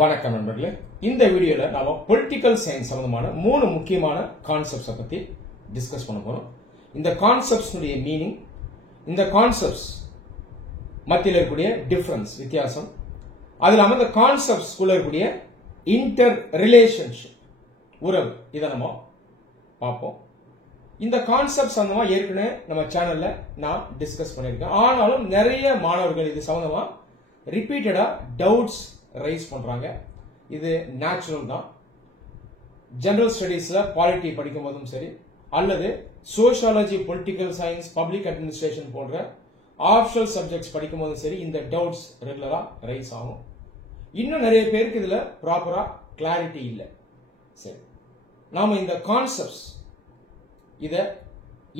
வணக்கம் நண்பர்களே. இந்த வீடியோல நாம பொலிட்டிக்கல் சயின்ஸ் சம்பந்தமான 3 முக்கியமான கான்செப்ட்ஸை பத்தி டிஸ்கஸ் பண்ண போறோம். இந்த கான்செப்ட்ஸ்னுடைய மீனிங், இந்த கான்செப்ட்ஸ் மத்தியில் இருக்கக்கூடிய டிஃபரன்ஸ், வித்தியாசம், அது இல்லாம இந்த கான்செப்ட்ஸ் குள்ள இருக்கக்கூடிய இன்டர் ரிலேஷன்ஷிப், உறவு, இதை நம்ம பார்ப்போம். இந்த கான்செப்ட் சம்பந்தமா ஏற்கனவே நம்ம சேனல்ல நான் டிஸ்கஸ் பண்ணியிருக்கேன். ஆனாலும் நிறைய மாணவர்கள் இது சம்பந்தமா ரிப்பீட்டடா டவுட்ஸ் ரைஸ் பண்றாங்க. இது நேச்சுரல் தான். ஜெனரல் ஸ்டடீஸ்ல பாலிட்டி படிக்கும் போதும் சரி, அல்லது sociology, political science, public administration போன்ற ஆப்ஷனல் சப்ஜெக்ட்ஸ் படிக்கும் போதும் சரி, இந்த டவுட்ஸ் ரெகுலரா ரைஸ் ஆகும். இன்னும் நிறைய பேருக்கு இதுல ப்ராப்பரா கிளாரிட்டி இல்லை. சரி, நாம இந்த கான்செப்ட்ஸ் இத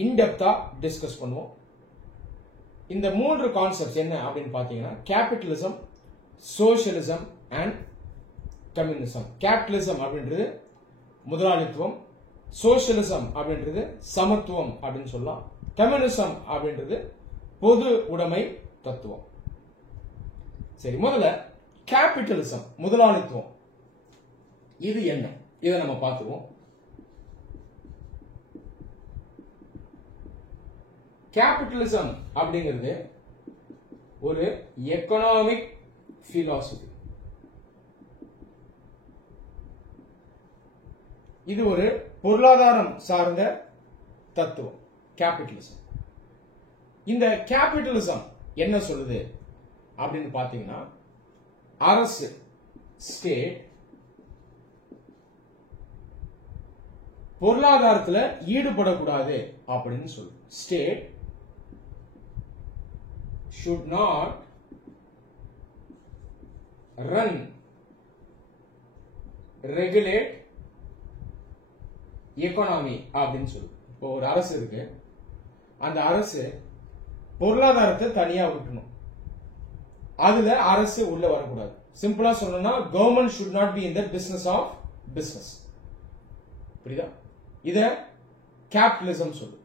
இன்டெப்தா டிஸ்கஸ் பண்ணுவோம். இந்த 3 கான்செப்ட்ஸ் என்ன அப்படின்னு பாத்தீங்கன்னா, capitalism, socialism and communism. Capitalism அப்படின்றது முதலாளித்துவம், சோசியலிசம் அப்படின்றது சமத்துவம் அப்படின்னு சொல்லலாம், கம்யூனிசம் அப்படின்றது பொது உடைமை தத்துவம். சரி, முதல்ல கேபிட்டலிசம், முதலாளித்துவம், இது என்ன, இதை நம்ம பார்த்துவோம். கேபிட்டலிசம் அப்படிங்கிறது ஒரு எக்கனாமிக் பிலாசபி. இது ஒரு பொருளாதாரம் சார்ந்த தத்துவம், கேபிட்டலிசம். இந்த கேபிட்டலிசம் என்ன சொல்லுது அப்படின்னு பாத்தீங்கன்னா, அரசு, ஸ்டேட், பொருளாதாரத்துல ஈடுபடக்கூடாது அப்படின்னு சொல்லுது. State should not run, regulate economy அப்படின்னு சொல்லுது. இப்போ ஒரு அரசு இருக்கு, அந்த அரசு பொருளாதாரத்தை தனியா விட்டணும், அதுல அரசு உள்ள வரக்கூடாது. சிம்பிளா சொல்லணும்னா, government should not be in the business of business. புரியுதா? இத கேபிட்டலிசம் சொல்லு.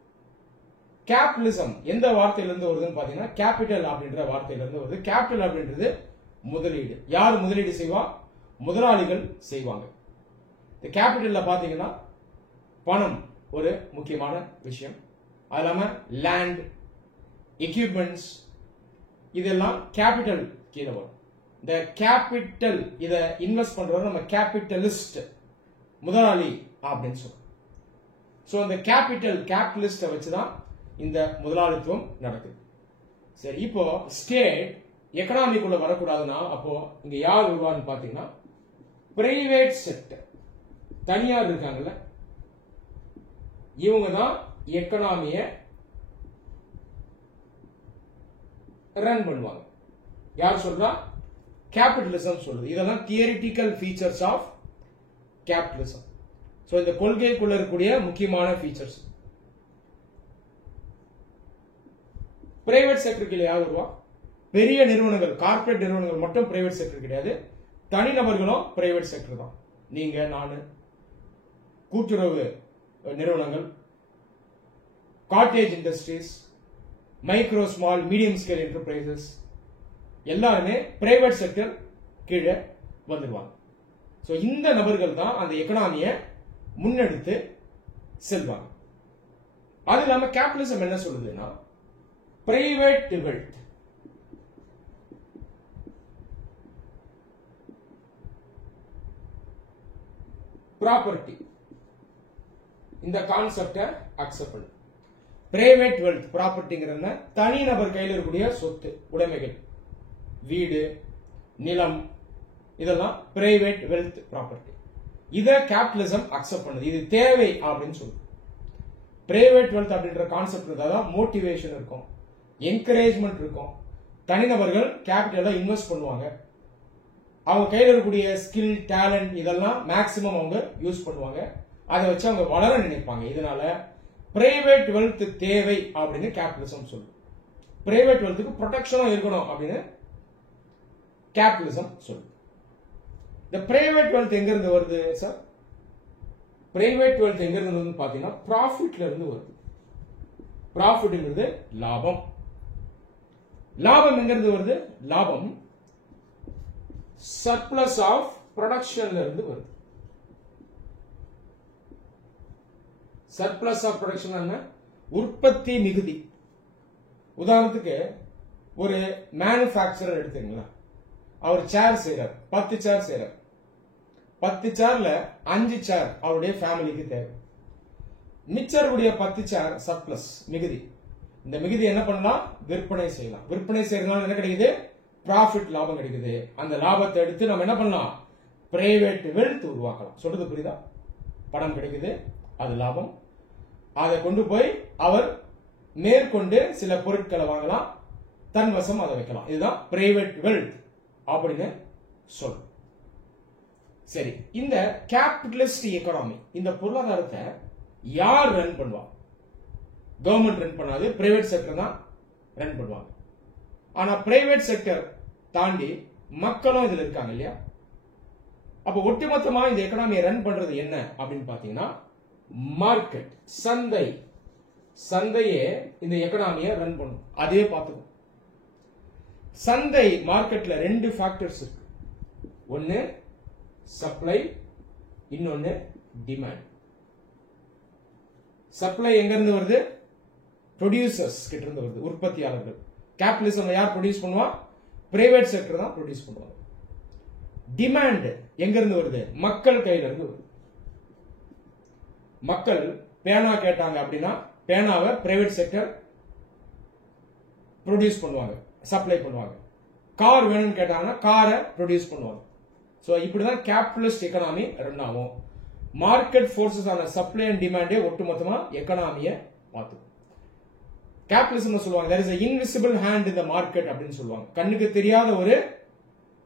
கேபிட்டலிசம் எந்த வார்த்தையிலிருந்து வருதுன்னு பாத்தீங்கன்னா, கேபிட்டல் அப்படின்ற வார்த்தையிலிருந்து வருது. கேபிட்டல் அப்படின்றது முதலீடு. யார் முதலீடு செய்வா? முதலாளிகள் செய்வாங்க. இந்த கேபிட்டல்ல பாத்தீங்கன்னா பணம் ஒரு முக்கியமான விஷயம். அது இல்லாம லேண்ட், எக்யூப்மெண்ட்ஸ், இதெல்லாம் கேபிட்டல் கீழே வரும். இந்த கேபிட்டல் இத இன்வெஸ்ட் பண்றவர் நம்ம கேபிட்டலிஸ்ட், முதலாளி அப்படின்னு சொல்றோம். சோ இந்த கேபிட்டலிஸ்ட வச்சுதான் இந்த முதலாளித்துவம் நடக்குது. சரி, இப்போ ஸ்டேட் எக்கனாமிக்குள்ள வரக்கூடாதுன்னா, அப்போ இங்க யார் வருவான்னு பாத்தீங்கன்னா, பிரைவேட் செக்டர், தனியார் இருக்காங்கல்ல, இவங்க தான் எக்கனாமிய ரன் பண்ணுவாங்க. யார் சொல்றா? கேபிட்டலிசம் சொல்லுது. இதெல்லாம் theoretical features of capitalism. So இந்த கொள்கைக்குள்ள இருக்கக்கூடிய முக்கியமான ஃபீச்சர்ஸ். பிரைவேட் செக்டர் கீழே யார் வருவா? பெரிய நிறுவனங்கள், கார்ப்பரேட் நிறுவனங்கள் மட்டும் பிரைவேட் செக்டர் கிடையாது, தனிநபர்களும் பிரைவேட் செக்டர் தான். நீங்க, நானு, கூட்டுறவு நிறுவனங்கள், cottage industries, micro, small, medium scale enterprises எல்லாருமே பிரைவேட் செக்டர் கீழே வந்துடுவாங்க. சோ இந்த நபர்கள் தான் அந்த எக்கனாமியை முன்னெடுத்து செல்வாங்க. அது இல்லாம கேபிட்டலிசம் என்ன சொல்லுதுன்னா, பிரைவேட் வெல்த், ப்ராப்பர்ட்டி, இந்த கான்செப்டை அக்செப்ட் பண்ணு. பிரைவேட் வெல்த், ப்ராப்பர்ட்டிங்கிறது தனிநபர் கையில் இருக்கக்கூடிய சொத்து, உடைமைகள், வீடு, நிலம், இதெல்லாம் பிரைவேட் வெல்த், ப்ராப்பர்ட்டி. இத கேபிட்டலிசம் அக்செப்ட் பண்ணுது. இது தேவை அப்படின்னு சொல்லுது. பிரைவேட் வெல்த் அப்படின்ற கான்செப்ட் இருந்தாதான் மோட்டிவேஷன் இருக்கும், என்கரேஜ்மெண்ட் இருக்கும். தனிநபர்கள் கேபிட்டல இன்வெஸ்ட் பண்ணுவாங்க. அவங்க கையில் இருக்கக்கூடிய ஸ்கில், டேலண்ட், இதெல்லாம் மேக்சிமம் அவங்க யூஸ் பண்ணுவாங்க. அதை வச்சு அவங்க வளர நினைப்பாங்க. இதனால பிரைவேட் வெல்த் தேவை அப்படின்னு கேபிட்டலிசம் சொல்லுது. பிரைவேட் வெல்த்துக்கு ப்ரொடெக்ஷனும் இருக்கணும் அப்படின்னு கேபிட்டலிசம் சொல்லுது. இந்த பிரைவேட் வெல்த் எங்க இருந்து வருது சார்? பிரைவேட் வெல்த் எங்க இருந்து பாத்தீங்கன்னா, ப்ராஃபிட்ல இருந்து வருது. ப்ராஃபிட்ங்கிறது லாபம். லாபம் எங்க இருந்து வருது? லாபம் சர்ப்ளஸ் ஆஃப் ப்ரொடக்ஷன்ல இருந்து வருது. சர்ப்ளஸ் ஆஃப் ப்ரொடக்ஷன் என்ன? உற்பத்தி மிகுதி. உதாரணத்துக்கு ஒரு மேனுஃபேக்சரர் எடுத்துங்களா, அவர் சேர் செய்யறார், 10 சேர் செய்யறார். 10 சேர்ல 5 சேர் அவருடைய ஃபேமிலிக்கு தேவை. மிச்சருடைய 10 சேர் சர்ப்ளஸ், மிகுதி. இந்த மிகுதி என்ன பண்ணலாம்? விற்பனை செய்யலாம். விற்பனை செய்யறதுனால என்ன கிடைக்குது? ப்ராஃபிட், லாபம் கிடைக்குது. அந்த லாபத்தை எடுத்து நம்ம என்ன பண்ணலாம்? பிரைவேட் வெல்த் உருவாக்கலாம். சொல்றது புரியுதா? பணம் கிடைக்குது, அது லாபம். அதை கொண்டு போய் அவர் மேற்கொண்டு சில பொருட்களை வாங்கலாம், தன் வசம் அதை வைக்கலாம். இதுதான் பிரைவேட் வெல்த் அப்படின்னு சொல்றோம். சரி, இந்த கேபிட்டலிஸ்ட் எக்கானமி, இந்த பொருளாதாரத்தை யார் ரன் பண்ணுவா? கவர்மெண்ட் ரன் பண்ணாது, பிரைவேட் செக்டர் தான் ரன் பண்ணுவாங்க. ஆனா பிரைவேட் செக்டர் தாண்டி மக்களும் இதுல இருக்காங்க இல்லையா? அப்ப ஒட்டுமொத்தமா இந்த எக்கானமியை ரன் பண்றது என்ன அப்படின்னு பாத்தீங்கன்னா மார்க்கெட், சந்தை. சந்தையே இந்த எக்கானமியை ரன் பண்ணும். அதே பார்த்துக்கும். சந்தை மார்க்கெட்ல 2 ஃபேக்டர்ஸ் இருக்கு. ஒன்னு சப்ளை, இன்னொன்னு டிமாண்ட். சப்ளை எங்க இருந்து வருது? ப்ரொடியூசர்ஸ் கிட்ட இருந்து வருது, உற்பத்தியாளர்கள். கேபிட்டலிசம் யார் ப்ரொடியூஸ் பண்ணுவா? பிரைவேட் செக்டர் தான் ப்ரொடியூஸ் பண்ணுவாங்க. டிமாண்ட் எங்க இருந்து வருது? மக்கள் கையில இருந்து வருது. மக்கள் பேனா கேட்டாங்க அப்படின்னா பேனாவை பிரைவேட் செக்டர் ப்ரொடியூஸ் பண்ணுவாங்க, சப்ளை பண்ணுவாங்க. கார் வேணும்னு கேட்டாங்கன்னா காரை ப்ரொடியூஸ் பண்ணுவாங்க. சோ இப்படிதான் கேபிட்டலிஸ்ட் எக்கானமி ரன் ஆகும். மார்க்கெட் ஃபோர்ஸஸ் ஆன சப்ளை அண்ட் டிமாண்டே ஒட்டுமொத்தமா எக்கானமியை பார்த்துக்கும். கேபிட்டலிசம் சொல்லுவாங்க there is an invisible hand in the market அப்படின்னு சொல்லுவாங்க. கண்ணுக்கு தெரியாத ஒரு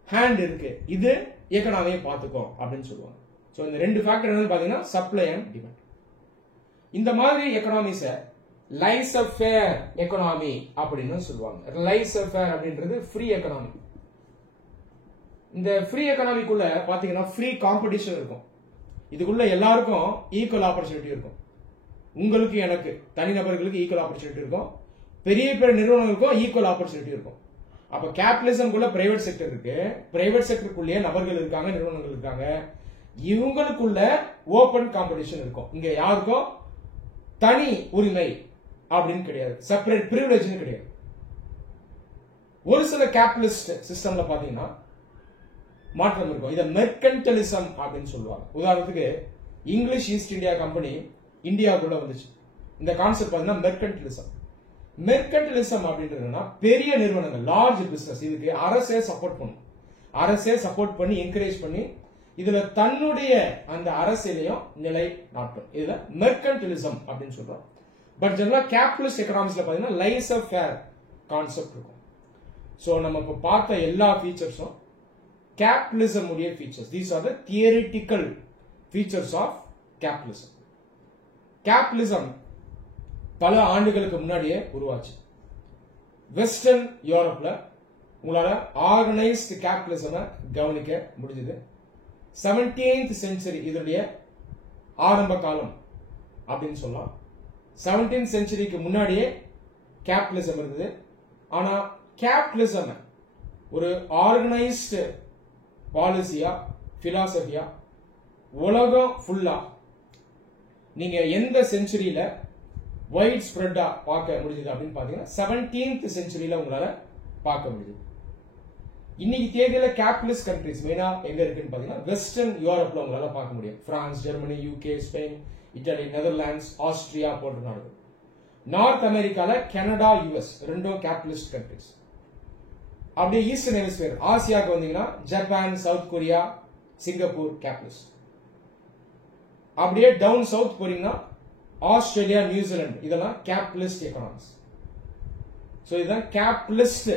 ஹேண்ட் இருக்கு, இது எக்கானமியை பார்த்துக்கும் அப்படின்னு சொல்லுவாங்க. சோ இந்த 2 ஃபேக்டர் என்னன்னு பாத்தீங்கன்னா சப்ளை அண்ட் டிமாண்ட். இந்த மாதிரி எக்கனாமிஸ லைசர்-ஃபேர் எக்கானமி அப்படின்னு சொல்லுவாங்க. லைசர்-ஃபேர் அப்படின்றது ஃப்ரீ எக்கானமி. இந்த ஃப்ரீ எக்கானமிக்குள்ள பாத்தீங்கன்னா ஃப்ரீ காம்படிஷன் இருக்கும். இதுக்குள்ள எல்லாருக்கும் ஈக்குவல் ஆப்பர்ச்சுனிட்டி இருக்கும். உங்களுக்கு, எனக்கு, தனிநபர்களுக்கு ஈக்குவல் ஆப்பர்ச்சுனிட்டி இருக்கும். பெரிய பெரிய நிறுவனங்களுக்கும் ஈக்குவல் ஆப்பர்ச்சுனிட்டி இருக்கும். அப்ப கேபிட்டலிசம்குள்ள பிரைவேட் செக்டர் இருக்கு. பிரைவேட் செக்டருக்குள்ளேயே நபர்கள் இருக்காங்க, நிறுவனங்கள் இருக்காங்க. இவங்களுக்குள்ள ஓபன் காம்படிஷன் இருக்கும். இங்க யாருக்கும் தனி உரிமை அப்படின்னு கிடையாது, செப்பரேட் பிரிவிலேஜ் கிடையாது. ஒரு சில கேபிட்டலிஸ்ட் சிஸ்டம்ல பாத்தீங்கன்னா மாற்றம் இருக்கும். இதை மெர்கன்டலிசம் அப்படின்னு சொல்லுவாங்க. உதாரணத்துக்கு இங்கிலீஷ் ஈஸ்ட் இந்தியா கம்பெனி இந்தியாவுக்குள்ள வந்துச்சு. இந்த கான்செப்ட் பாத்தீங்கன்னா மெர்கன்டலிசம். மெர்கன்டலிசம் அப்படின்றதுன்னா பெரிய நிறுவனங்கள், லார்ஜ் பிசினஸ், இதுக்கு அரசே சப்போர்ட் பண்ணும். அரசே சப்போர்ட் பண்ணி என்கரேஜ் பண்ணி இதுல தன்னுடைய அந்த அரசியலையும் நிலை நாட்டும். இதுல மெர்கன்டலிசம் அப்படின்னு சொல்றோம். பட் ஜெனரலா கேபிட்டலிஸ்ட் எக்கனாமிக்ஸ்ல பாத்தீங்கன்னா லைசர்-ஃபேர் கான்செப்ட் இருக்கும். சோ நம்ம இப்ப பார்த்த எல்லா ஃபீச்சர்ஸும் capitalism உடைய features. These are the theoretical features of capitalism. Capitalism பல ஆண்டுகளுக்கு முன்னாடியே உருவாச்சு. வெஸ்டர்ன் யூரோப்ல உங்களால ஆர்கனைஸ்ட் கேபிட்டலிசம் கவனிக்க முடிஞ்சது. 17th century இதனுடைய ஆரம்ப காலம் அப்படின்னு சொல்லலாம். 17th centuryக்கு முன்னாடியே கேபிட்டலிசம் இருந்தது. ஆனா கேபிட்டலிசம் ஒரு ஆர்கனைஸ்ட் பாலிசியா, பிலாசபியா உலகம் ஃபுல்லா நீங்க எந்த செஞ்சுரியில வைட் ஸ்ப்ரெட்டா பார்க்க முடிஞ்சது அப்படின்னு பாத்தீங்கன்னா 17th centuryல உங்களால பார்க்க முடியுது. இன்னைக்கு தேதியில கேபிட்டலிஸ்ட் கண்ட்ரிஸ் மெயினா எங்க இருக்குன்னு பாத்தீங்கன்னா வெஸ்டர்ன் யூரோப்ல உங்களால பார்க்க முடியும். France, Germany, UK, Spain, Italy, Netherlands, Austria போன்ற நாடுகள். நார்த் அமெரிக்கால கனடா, யுஎஸ் ரெண்டும் கேபிட்டலிஸ்ட் கண்ட்ரிஸ். அப்படியே ஈஸ்டர்ன் ஹெமிஸ்பியர் ஆசியாவுக்கு வந்தீங்கன்னா Japan, south Korea, Singapore capitalist. அப்படியே டவுன் சவுத் போறீங்கன்னா ஆஸ்திரேலியா, நியூசிலாந்து இதெல்லாம் கேபிட்டலிஸ்ட் எக்கனாமிக்ஸ். சோ இதுதான் கேபிட்டலிஸ்ட்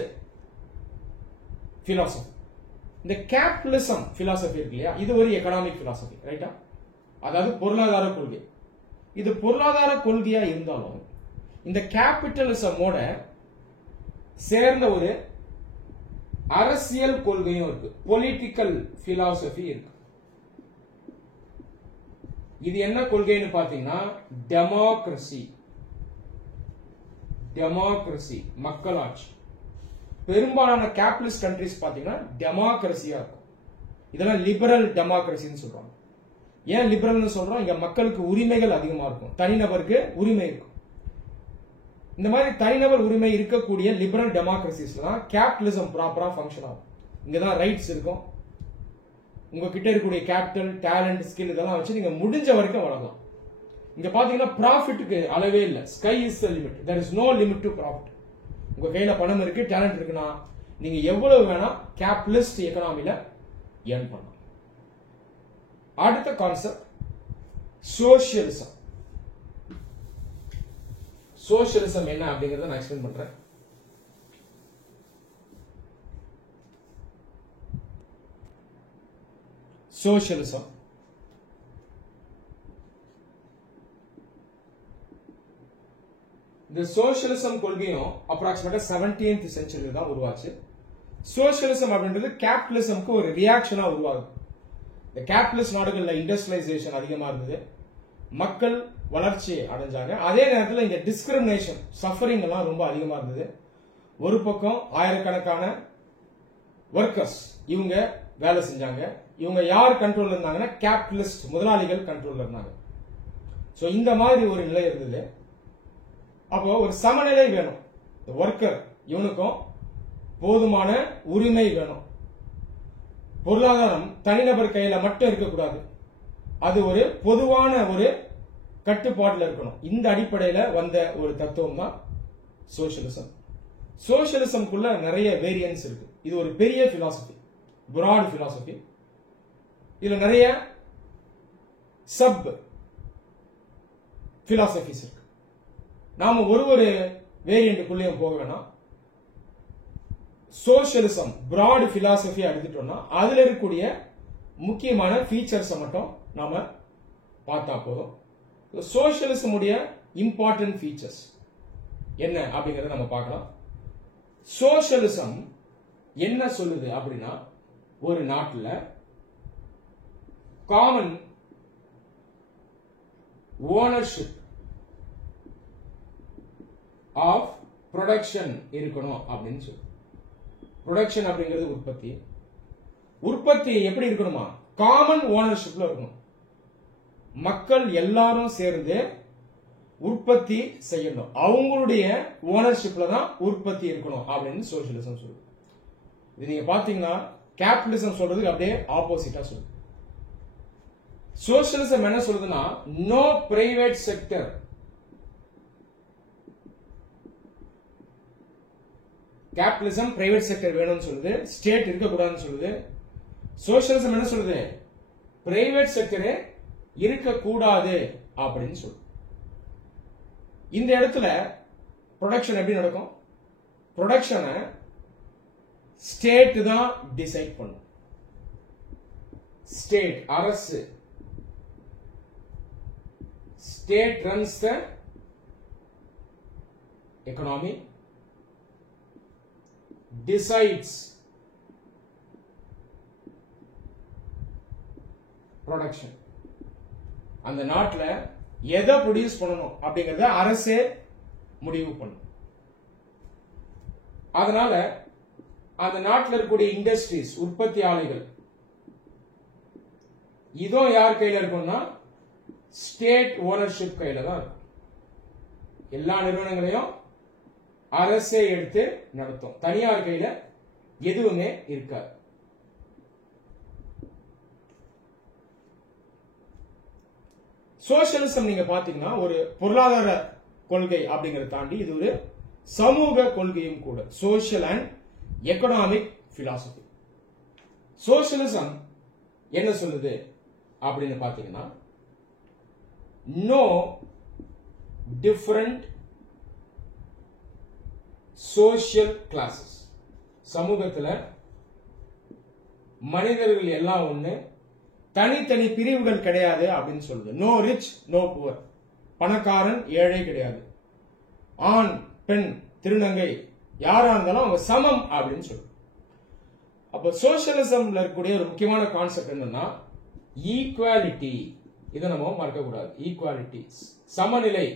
பிலாசபி. இந்த கேபிட்டலிசம் பிலாசபி இருக்கு இல்லையா, இது ஒரு எக்கனாமிக் பிலாசபி, ரைட்டா? அதாவது பொருளாதார கொள்கை. இது பொருளாதார கொள்கையா இருந்தாலும் இந்த கேபிட்டலிசமோட சேர்ந்த ஒரு அரசியல் கொள்கையும் இருக்கு, பொலிட்டிக்கல் பிலாசபி இருக்கு. இது என்ன கொள்கைன்னு பாத்தீங்கன்னா டெமோக்ரசி. மக்களாட்சி. பெரும்பாலான கேபிட்டலிஸ்ட் கண்ட்ரிஸ் பாத்தீங்கன்னா டெமோக்ரசியா இருக்கும். இதெல்லாம் லிபரல் டெமோக்ரஸின்னு சொல்றாங்க. ஏன் லிபரல்னு சொல்றோம்? இங்க மக்களுக்கு உரிமைகள் அதிகமா இருக்கும், தனிநபருக்கு உரிமை இருக்கும். இந்த மாதிரி தனிநபர் உரிமை இருக்கக்கூடிய லிபரல் டெமோக்ரஸிஸ்லாம் கேபிட்டலிசம் ப்ராப்பரா ஃபங்க்ஷன் ஆகும். இங்கதான் ரைட்ஸ் இருக்கும். உங்ககிட்ட இருக்கக்கூடிய கேபிட்டல், டேலண்ட், ஸ்கில் இதெல்லாம் வச்சு நீங்க முடிஞ்ச வரைக்கும் வளரலாம். இங்க பாத்தீங்கன்னா ப்ராஃபிட்டுக்கு அளவே இல்லை. Sky is the limit. There is no limit to profit. உங்க கையில பணம் இருக்கு, டேலண்ட் இருக்குன்னா நீங்க எவ்வளவு வேணா கேபிட்டலிஸ்ட் எக்கனாமில ஏர்ன் பண்ணலாம். அடுத்த கான்செப்ட் சோசியலிசம். சோசியலிசம் என்ன அப்படிங்கறத நான் எக்ஸ்பிளைன் பண்றேன். சோசியலிசம் இந்த சோசியலிசம் கொள்கையும் அப்ராக்சிமேட்டா 17th செஞ்சுரி தான் உருவாச்சு. சோசியலிசம் அப்படின்றது கேபிட்டலிசம்க்கு ஒரு ரியாக்ஷனா உருவாகுது. இந்த கேபிட்டலிஸ்ட் நாடுகள்ல இண்டஸ்ட்ரியலைசேஷன் அதிகமா இருந்தது, மக்கள் வளர்ச்சி அடைஞ்சாங்க. அதே நேரத்தில் இந்த டிஸ்கிரிமினேஷன், சஃபரிங் எல்லாம் ரொம்ப அதிகமா இருந்தது. ஒரு பக்கம் ஆயிரக்கணக்கான ஒர்க்கர்ஸ் இவங்க வேலை செஞ்சாங்க. இவங்க யார் கண்ட்ரோல்ல இருந்தாங்கன்னா கேபிட்டலிஸ்ட் முதலாளிகள் கண்ட்ரோல்ல இருந்தாங்க. சோ இந்த மாதிரி ஒரு நிலை இருந்தது. அப்போ ஒரு சமநிலை வேணும். ஒர்க்கர் இவனுக்கும் போதுமான உரிமை வேணும். பொருளாதாரம் தனிநபர் கையில மட்டும் இருக்கக்கூடாது, அது ஒரு பொதுவான ஒரு கட்டுப்பாட்டில் இருக்கணும். இந்த அடிப்படையில் வந்த ஒரு தத்துவம் தான் சோசியலிசம். சோசியலிசம்குள்ள நிறைய வேரியன்ஸ் இருக்கு. இது ஒரு பெரிய பிலாசபி, பிராட் பிலாசபி. இதுல நிறைய சப் பிலாசபிஸ் இருக்கு. நாம ஒரு வேரியண்ட்டுக்குள்ளேயும் போக வேணாம். சோசியலிசம் பிராட் பிலாசபி எடுத்துட்டோம்னா அதுல இருக்கக்கூடிய முக்கியமான ஃபீச்சர்ஸ் மட்டும் நாம பார்த்தா போதும். சோசியலிசம் உடைய இம்பார்ட்டன்ட் ஃபீச்சர்ஸ் என்ன அப்படிங்கறத நம்ம பார்க்கலாம். சோசியலிசம் என்ன சொல்லுது அப்படின்னா, ஒரு நாட்டில் காமன் ஓனர்ஷிப் ஆஃப் ப்ரொடக்ஷன் இருக்கணும் அப்படின்னு சொல்லு. ப்ரொடக்ஷன் அப்படிங்கிறது உற்பத்தி. உற்பத்தி எப்படி இருக்கணுமா? காமன் ஓனர்ஷிப்ல இருக்கணும். மக்கள் எல்லாரும் சேர்ந்து உற்பத்தி செய்யணும், அவங்களுடைய ஓனர்ஷிப்ல தான் உற்பத்தி இருக்கணும் அப்படின்னு சோசியலிசம் சொல்லுது. இது நீங்க பாத்தீங்கன்னா கேபிட்டலிசம் சொல்றதுக்கு அப்படியே ஆப்போசிட்டா சொல்லுது. சோசியலிசம் என்ன சொல்லுதுன்னா, no private sector. Capitalism private sector வேணும்னு சொல்லுது, ஸ்டேட் இருக்கக்கூடாதுன்னு சொல்லுது. சோசியலிசம் என்ன சொல்லுது? பிரைவேட் செக்டரே இருக்கக்கூடாது அப்படின்னு சொல்லுது. இந்த இடத்துல ப்ரொடக்ஷன் எப்படி நடக்கும்? ப்ரொடக்ஷனை ஸ்டேட் தான் டிசைட் பண்ணும். ஸ்டேட், அரசு. ஸ்டேட் ரன்ஸ் த எக்கனாமி, டிசைட்ஸ் ப்ரொடக்ஷன். அந்த நாட்டில் எதை ப்ரொடியூஸ் பண்ணணும் அப்படிங்கறத அரசே முடிவு பண்ணும். அதனால அந்த நாட்டில் இருக்கக்கூடிய இண்டஸ்ட்ரீஸ், உற்பத்தி ஆலைகள், இதுவும் யார் கையில இருக்கும்னா ஸ்டேட் ஓனர்ஷிப் கையில தான் இருக்கும். எல்லா நிறுவனங்களையும் அரசே எடுத்து நடத்தும், தனியார் கையில எதுவுமே இருக்காது. சோசியலிசம் நீங்க பாத்தீங்கன்னா ஒரு பொருளாதார கொள்கை அப்படிங்கறத தாண்டி இது ஒரு சமூக கொள்கையும் கூட. Social and economic philosophy. Socialism என்ன சொல்லுது அப்படின்னு பாத்தீங்கன்னா, நோ டிஃபரண்ட் சோசியல் கிளாஸஸ். சமூகத்துல மனிதர்கள் எல்லாம் ஒண்ணு, தனித்தனி பிரிவுகள் கிடையாது அப்படின்னு சொல்லுது. No rich no poor. பணக்காரன் ஏழை கிடையாது, ஆண் பெண் திருநங்கை யாரா இருந்தாலும் அவங்க சமம் அப்படின்னு சொல்லுது. அப்ப சோசியலிசம்ல இருக்கக்கூடிய ஒரு முக்கியமான கான்செப்ட் என்னன்னா ஈக்குவாலிட்டி. இதை நம்ம மறக்க கூடாது. ஈக்குவாலிட்டி, சமநிலை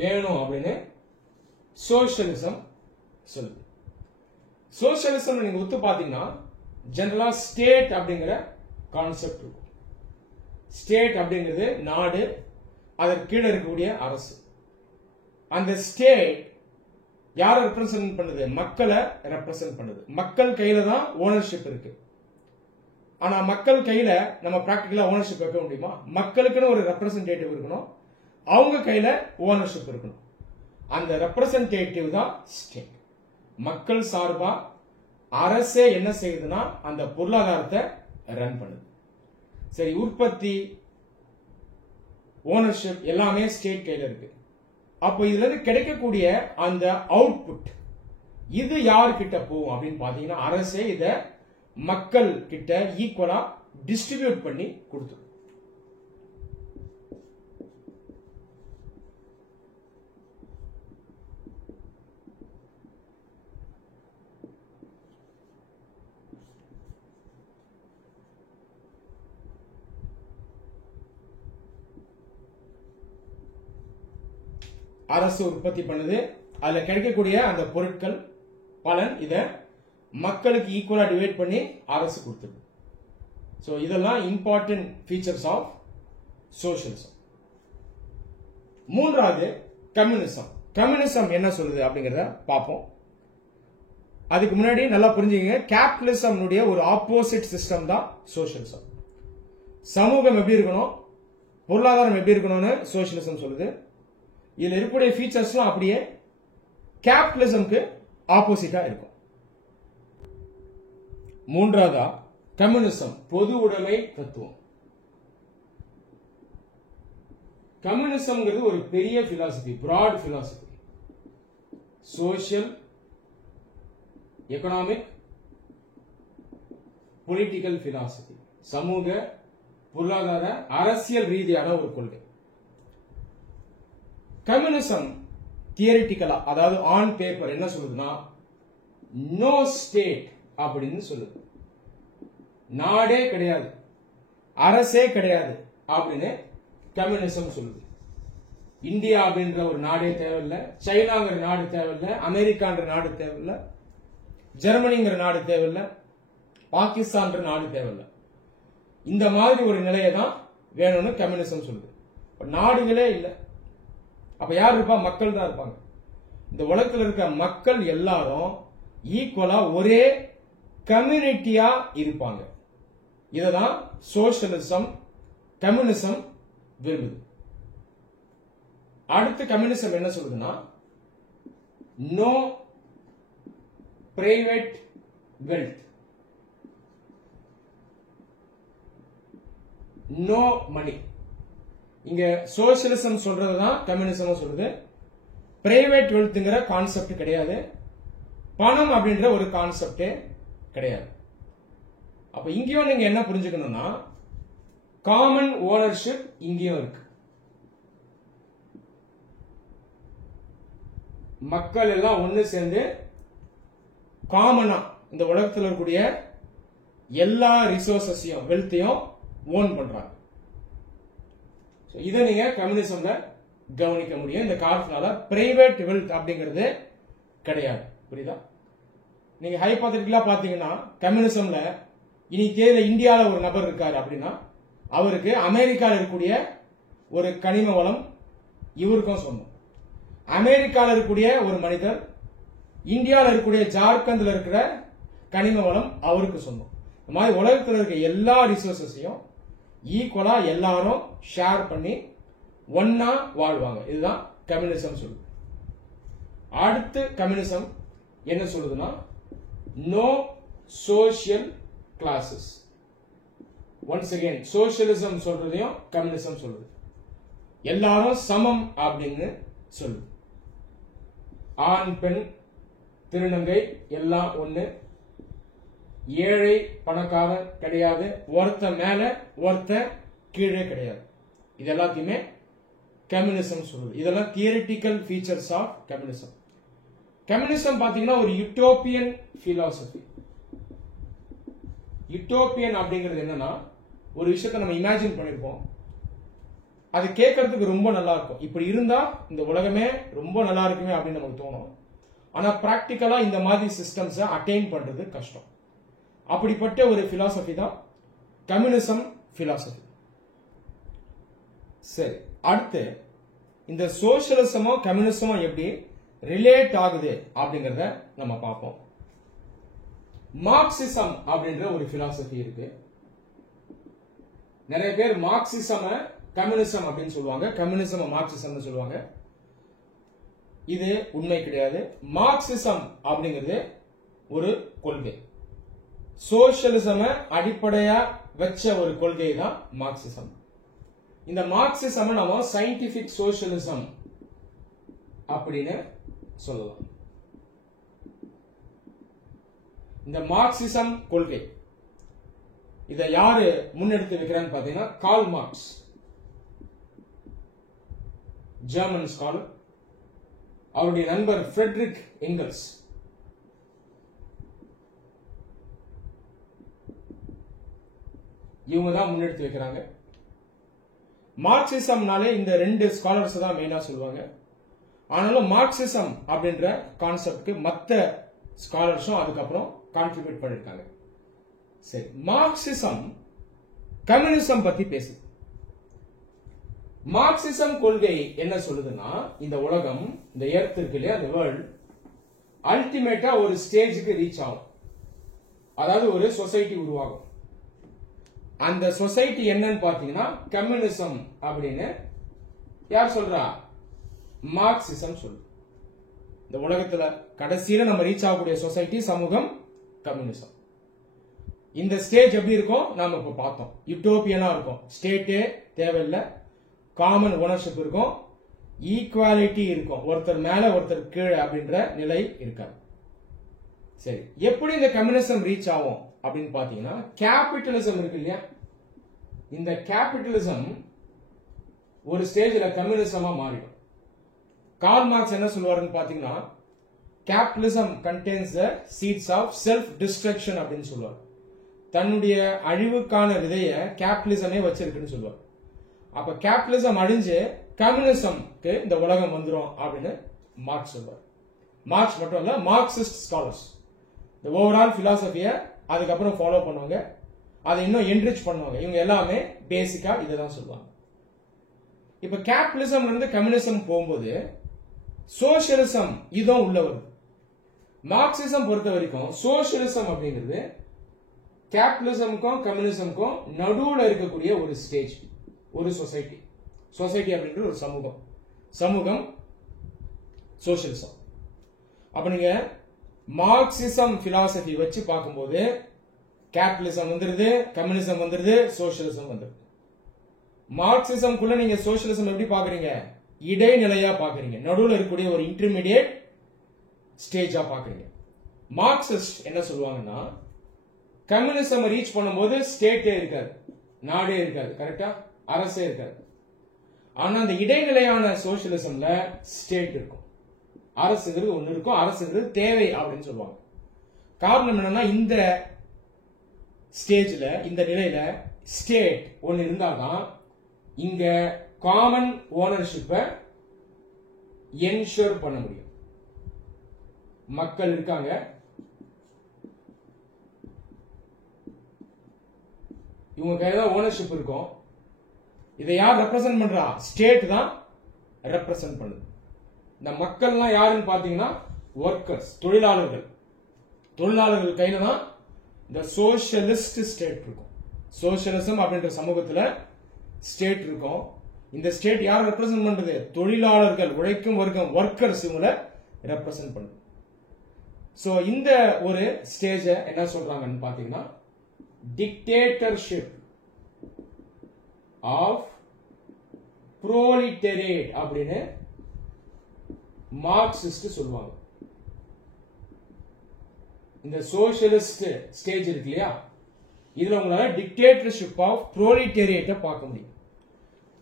வேணும் அப்படின்னு சோசியலிசம் சொல்லுது. சோசியலிசம் நீங்க ஒத்து பாத்தீங்கன்னா ஜெனரலா ஸ்டேட் அப்படிங்கிற கான்செப்ட் இருக்கும். ஸ்டேட் அப்படிங்கிறது நாடு, அதற்கு கீழே இருக்கக்கூடிய அரசு. அந்த ஸ்டேட் யாரை ரெப்ரசன்ட் பண்ணுது? மக்களை ரெப்ரசன்ட் பண்ணுது. மக்கள் கையில தான் ஓனர்ஷிப் இருக்கு. ஆனா மக்கள் கையில நம்ம பிராக்டிகலா ஓனர்ஷிப் வைக்க முடியுமா? மக்களுக்குன்னு ஒரு ரெப்ரசன்டேட்டிவ் இருக்கணும், அவங்க கையில ஓனர்ஷிப் இருக்கணும். அந்த ரெப்ரசன்டேட்டிவ் தான் ஸ்டேட். மக்கள் சார்பா அரசே என்ன செய்யுதுன்னா அந்த பொருளாதாரத்தை ரன் பண்ணுது. சரி, உற்பத்தி, ஓனர்ஷிப் எல்லாமே ஸ்டேட் கையில இருக்கு. அப்போ இதுல இருந்து கிடைக்கக்கூடிய அந்த அவுட்புட் இது யார்கிட்ட போகும் அப்படின்னு பாத்தீங்கன்னா அரசே இத மக்கள் கிட்ட ஈக்குவலா டிஸ்ட்ரிபியூட் பண்ணி கொடுத்துரும். அரசு உற்பத்தி பண்ணுது, அதுல கிடைக்கக்கூடிய அந்த பொருட்கள் பலன் இத மக்களுக்கு ஈக்குவலா டிவைட் பண்ணி அரசு கொடுத்துருது. சோ இதெல்லாம் இம்பார்ட்டன்ட் ஃபீச்சர்ஸ் ஆஃப் சோஷியலிசம். மூன்றாவது கம்யூனிசம். கம்யூனிசம் என்ன சொல்லுது அப்படிங்கறத பார்ப்போம். அதுக்கு முன்னாடி நல்லா புரிஞ்சுக்கங்க, கேபிட்டலிசம் ஒரு ஆப்போசிட் சிஸ்டம் தான் சோஷியலிசம். சமூகம் எப்படி இருக்கணும், பொருளாதாரம் எப்படி இருக்கணும்னு சோஷியலிசம் சொல்லுது. இதுல இருக்கக்கூடிய ஃபீச்சர்ஸ்லாம் அப்படியே கேபிட்டலிசம்க்கு ஆப்போசிட்டா இருக்கும். மூன்றாவதா கம்யூனிசம், பொது உடைமை தத்துவம். கம்யூனிசம்ங்கிறது ஒரு பெரிய philosophy, broad philosophy. Social, economic, political philosophy, சமூக, பொருளாதார, அரசியல் ரீதியான ஒரு கொள்கை. கம்யூனிசம் தியரிட்டிக்கலா, அதாவது ஆன் பேப்பர் என்ன சொல்லுதுன்னா நோ ஸ்டேட் அப்படின்னு சொல்லுது. நாடே கிடையாது, அரசே கிடையாது அப்படின்னு கம்யூனிசம் சொல்லுது. இந்தியா அப்படின்ற ஒரு நாடே தேவையில்லை, சைனாங்கிற நாடு தேவையில்லை, அமெரிக்கான்ற நாடு தேவையில்லை, ஜெர்மனிங்கிற நாடு தேவையில்லை, பாகிஸ்தான் நாடு தேவையில்லை. இந்த மாதிரி ஒரு நிலையை தான் வேணும்னு கம்யூனிசம் சொல்லுது. நாடுகளே இல்லை, அப்ப யார் இருப்பா? மக்கள் தான் இருப்பாங்க. இந்த உலகத்தில் இருக்க மக்கள் எல்லாரும் ஈக்குவலா ஒரே கம்யூனிட்டியா இருப்பாங்க. இததான் சோஷியலிசம், கம்யூனிசம் விரும்புது. அடுத்து கம்யூனிசம் என்ன சொல்லுதுன்னா no private wealth, no money. இங்க சோஷியலிசம் சொல்றதுதான் கம்யூனிசம் சொல்லுது. பிரைவேட் வெல்த்ங்கிற கான்செப்ட் கிடையாது, பணம் அப்படின்ற ஒரு கான்செப்டே கிடையாது. அப்ப இங்கேயும் நீங்க என்ன புரிஞ்சுக்கணும்னா காமன் ஓனர்ஷிப் இங்கேயும் இருக்கு. மக்கள் எல்லாம் ஒண்ணு சேர்ந்து காமனா இந்த உலகத்தில் இருக்கக்கூடிய எல்லா ரிசோர்சஸையும் வெல்த்தையும் ஓன் பண்றாங்க. இதை நீங்க கம்யூனிசம்ல கவனிக்க முடியும். இந்த காரணத்தினால பிரைவேட் வெல்த் அப்படிங்கிறது கிடையாது. புரியுதா? நீங்க ஹைபோதெட்டிக்கலா பாத்தீங்கன்னா கம்யூனிசம்ல இனி தேர்தல இந்தியாவில் ஒரு நபர் இருக்காரு அப்படின்னா அவருக்கு அமெரிக்காவில் இருக்கக்கூடிய ஒரு கனிம வளம் இவருக்கும் சொந்தம். அமெரிக்காவில் இருக்கக்கூடிய ஒரு மனிதர் இந்தியாவில் இருக்கக்கூடிய ஜார்க்கண்ட்ல இருக்கிற கனிம வளம் அவருக்கு சொந்தம். இந்த மாதிரி உலகத்தில் இருக்க எல்லா ரிசோர்சஸையும் ஈக்குவலா எல்லாரும் ஷேர் பண்ணி ஒன்னா வாழ்வாங்க. இதுதான் கம்யூனிசம் சொல்லுது. அடுத்து கம்யூனிசம் என்ன சொல்லுதுன்னா no social classes. Once again socialism சொல்றதையும் கம்யூனிசம் சொல்லுது. எல்லாரும் சமம் அப்படின்னு சொல்லுது. ஆண் பெண் திருநங்கை எல்லாம் ஒண்ணு, ஏழை பணக்காரன் கிடையாது, ஒருத்த மேல ஒருத்த கீழே கிடையாது. இது எல்லாத்தையுமே கம்யூனிசம் சொல்லுது. இதெல்லாம் theoretical features of communism. Communism பாத்தீங்கன்னா ஒரு யூட்டோப்பியன் பிலாசபி. யூட்டோப்பியன் அப்படிங்கிறது என்னன்னா ஒரு விஷயத்தை நம்ம இமேஜின் பண்ணிருப்போம், அது கேட்கறதுக்கு ரொம்ப நல்லா இருக்கும். இப்படி இருந்தா இந்த உலகமே ரொம்ப நல்லா இருக்குமே அப்படின்னு நமக்கு தோணும். ஆனா பிராக்டிக்கலா இந்த மாதிரி சிஸ்டம்ஸை அட்டைன் பண்றது கஷ்டம். அப்படிப்பட்ட ஒரு பிலாசபி தான் கம்யூனிசம் பிலாசபி. சரி, அடுத்து இந்த சோசியலிசமோ கம்யூனிசமோ எப்படி ரிலேட் ஆகுது அப்படிங்கறத நம்ம பார்ப்போம். மார்க்சிசம் அப்படின்ற ஒரு பிலாசபி இருக்கு. நிறைய பேர் மார்க்சிசம் கம்யூனிசம் அப்படின்னு சொல்லுவாங்க, கம்யூனிசம் மார்க்சிசம் சொல்லுவாங்க. இது உண்மை கிடையாது. மார்க்சிசம் அப்படிங்கிறது ஒரு கொள்கை. சோசியலிசம் அடிப்படையா வச்ச ஒரு கொள்கை தான் மார்க்சிசம். இந்த மார்க்சிசம் நம்ம சயின்டிபிக் சோசியலிசம் அப்படின்னு சொல்லலாம். இந்த மார்க்சிசம் கொள்கை இதை யாரு முன்னெடுத்து வைக்கிறான்னு பாத்தீங்கன்னா கார்ல் மார்க்ஸ், ஜெர்மன் ஸ்காலர். அவருடைய நண்பர் ஃபிரெட்ரிக் எங்கல்ஸ். இவங்க தான் முன்னெடுத்து வைக்கிறாங்க. மார்க்சிசம்னாலே இந்த ரெண்டு ஸ்காலர்ஸ் தான் மெயினா சொல்லுவாங்க. ஆனாலும் மார்க்சிசம் அப்படின்ற கான்செப்ட்க்கு மற்ற ஸ்காலர்ஸும் அதுக்கப்புறம் கான்ட்ரிபியூட் பண்ணிருக்காங்க. சரி, மார்க்சிசம் கம்யூனிசம் பத்தி பேசுது. மார்க்சிசம் கொள்கை என்ன சொல்லுதுன்னா, இந்த உலகம், இந்த எர்த் இருக்கு இல்லையா, இந்த வேர்ல்ட் அல்டிமேட்டா ஒரு ஸ்டேஜுக்கு ரீச் ஆகும். அதாவது ஒரு சொசைட்டி உருவாகும். அந்த சொசைட்டி என்னன்னு பாத்தீங்கன்னா கம்யூனிசம் அப்படின்னு யார் சொல்றா? மார்க்சிசம் சொல்லு. இந்த உலகத்துல கடைசியில நம்ம ரீச் ஆகக்கூடிய சொசைட்டி, சமூகம், கம்யூனிசம். இந்த ஸ்டேஜ் எப்படி இருக்கும் நாம இப்ப பார்த்தோம். யூட்டோபியனா இருக்கும். ஸ்டேட்டே தேவையில்லை, காமன் ஓனர்ஷிப் இருக்கும், ஈக்குவாலிட்டி இருக்கும், ஒருத்தர் மேல ஒருத்தர் கீழே அப்படின்ற நிலை இருக்காது. சரி, எப்படி இந்த கம்யூனிசம் ரீச் ஆகும் அப்படின்னு பாத்தீங்கன்னா, கேபிட்டலிசம் இருக்கு இல்லையா, இந்த கேபிட்டலிசம் ஒரு ஸ்டேஜ்ல கம்யூனிசமா மாறிடும். கார்ல் மார்க்ஸ் என்ன சொல்லுவாருன்னு பாத்தீங்கன்னா, capitalism contains the seeds of self destruction அப்படின்னு சொல்லுவார். தன்னுடைய அழிவுக்கான விதைய கேபிட்டலிசமே வச்சிருக்குன்னு சொல்லுவார். அப்ப கேபிட்டலிசம் அழிஞ்சு கம்யூனிசம்க்கு இந்த உலகம் வந்துரும் அப்படின்னு மார்க்ஸ் சொல்வார். மார்க்ஸ் மட்டும் இல்ல, மார்க்சிஸ்ட் ஸ்காலர்ஸ் இந்த ஓவரால் பிலாசபியை அதுக்கப்புறம் ஃபாலோ பண்ணுவாங்க, அதை இன்னும் என்ரிச் பண்ணுவாங்க. இவங்க எல்லாமே பேசிக்கா இதைதான் சொல்லுவாங்க. இப்ப கேபிட்டலிசம் இருந்து கம்யூனிசம் போகும்போது சோசியலிசம் இதுவும் உள்ள வருது. மார்க்சிசம் பொறுத்த வரைக்கும் சோசியலிசம் அப்படிங்கிறது கேபிட்டலிசமுக்கும் கம்யூனிசமுக்கும் நடுவுல இருக்கக்கூடிய ஒரு ஸ்டேஜ், ஒரு சொசைட்டி. சொசைட்டி அப்படின்றது ஒரு சமூகம், சமூகம் சோசியலிசம். அப்ப நீங்க மார்க்சிசம் பிலாசபி வச்சு பார்க்கும்போது கேபிட்டலிசம் வந்துருது, கம்யூனிசம் வந்துருது, சோசியலிசம் வந்துருது. மார்க்சிசம்குள்ள நீங்க சோசியலிசம் எப்படி பாக்குறீங்க? இடைநிலையா பாக்குறீங்க, நடுவுல இருக்கக்கூடிய ஒரு இன்டர்மீடியேட் ஸ்டேஜா பாக்குறீங்க. மார்க்சிஸ்ட் என்ன சொல்லுவாங்கன்னா, கம்யூனிசம் ரீச் பண்ணும்போது ஸ்டேட்டே இருக்காது, நாடே இருக்காது, கரெக்டா, அரசே இருக்காது. ஆனா அந்த இடைநிலையான சோசியலிசம்ல ஸ்டேட் இருக்கும், அரசுங்கிறது ஒண்ணு இருக்கும், அரசுங்கிறது தேவை அப்படின்னு சொல்லுவாங்க. காரணம் என்னன்னா, இந்த ஸ்டேஜ்ல, இந்த நிலையில ஸ்டேட் ஒன்னு இருந்தாதான் இங்க காமன் ஓனர்ஷிப்பை என்ஷூர் பண்ண முடியும். மக்கள் இருக்காங்க, இவங்க கையில தான் ஓனர்ஷிப் இருக்கும். இதை யார் ரெப்ரசென்ட் பண்றா? ஸ்டேட் தான் ரெப்ரசென்ட் பண்ணுது. இந்த மக்கள்லாம் யாருன்னு பாத்தீங்கன்னா ஒர்க்கர்ஸ், தொழிலாளர்கள். தொழிலாளர்கள் கையில தான் இந்த சோசியலிஸ்ட் ஸ்டேட் இருக்கும். சோசியலிசம் அப்படின்ற சமூகத்துல ஸ்டேட் இருக்கும். இந்த ஸ்டேட் யார் ரெப்ரசென்ட் பண்றது? தொழிலாளர்கள், உழைக்கும் வர்க்கம், ஒர்க்கர்ஸ், இவங்களை ரெப்ரசென்ட் பண்ணுது. சோ இந்த ஒரு ஸ்டேஜ என்ன சொல்றாங்கன்னு பாத்தீங்கன்னா டிக்டேட்டர்ஷிப் ஆஃப் புரோலிட்டேரியட் அப்படின்னு மார்க்சிஸ்ட் சொல்லுவாங்க. இந்த சோசியலிஸ்ட் ஸ்டேஜ் இருக்கு இல்லையா, இதுல உங்களால டிக்டேட்டர்ஷிப் ஆஃப் புரோலிட்டேரியட்டை பார்க்க முடியும்.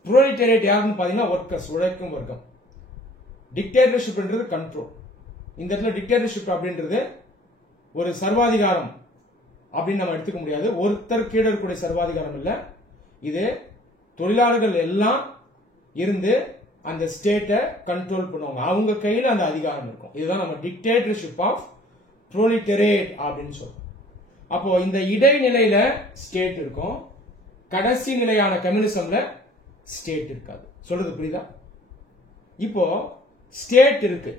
புரோலிட்டேரியட் யாருன்னு பாத்தீங்கன்னா ஒர்க்கர்ஸ், உழைக்கும் வர்க்கம். டிக்டேட்டர்ஷிப்ன்றது கண்ட்ரோல். இந்த இடத்துல டிக்டேட்டர்ஷிப் அப்படின்றது ஒரு சர்வாதிகாரம் அப்படின்னு நம்ம எடுத்துக்க முடியாது. ஒருத்தர் கீழே இருக்கக்கூடிய சர்வாதிகாரம் இல்ல, இது தொழிலாளர்கள் எல்லாம் இருந்து அந்த ஸ்டேட்டை கண்ட்ரோல் பண்ணுவாங்க, அவங்க கையில அந்த அதிகாரம் இருக்கும். இதுதான் நம்ம டிக்டேட்டர்ஷிப் ஆஃப் புரோலிட்டேரியட் அப்படின்னு சொல்றோம். அப்போ இந்த இடைநிலையில ஸ்டேட் இருக்கும், கடைசி நிலையான கம்யூனிசம்ல ஸ்டேட் இருக்காது. சொல்றது புரியுதா? இப்போ ஸ்டேட் இருக்கு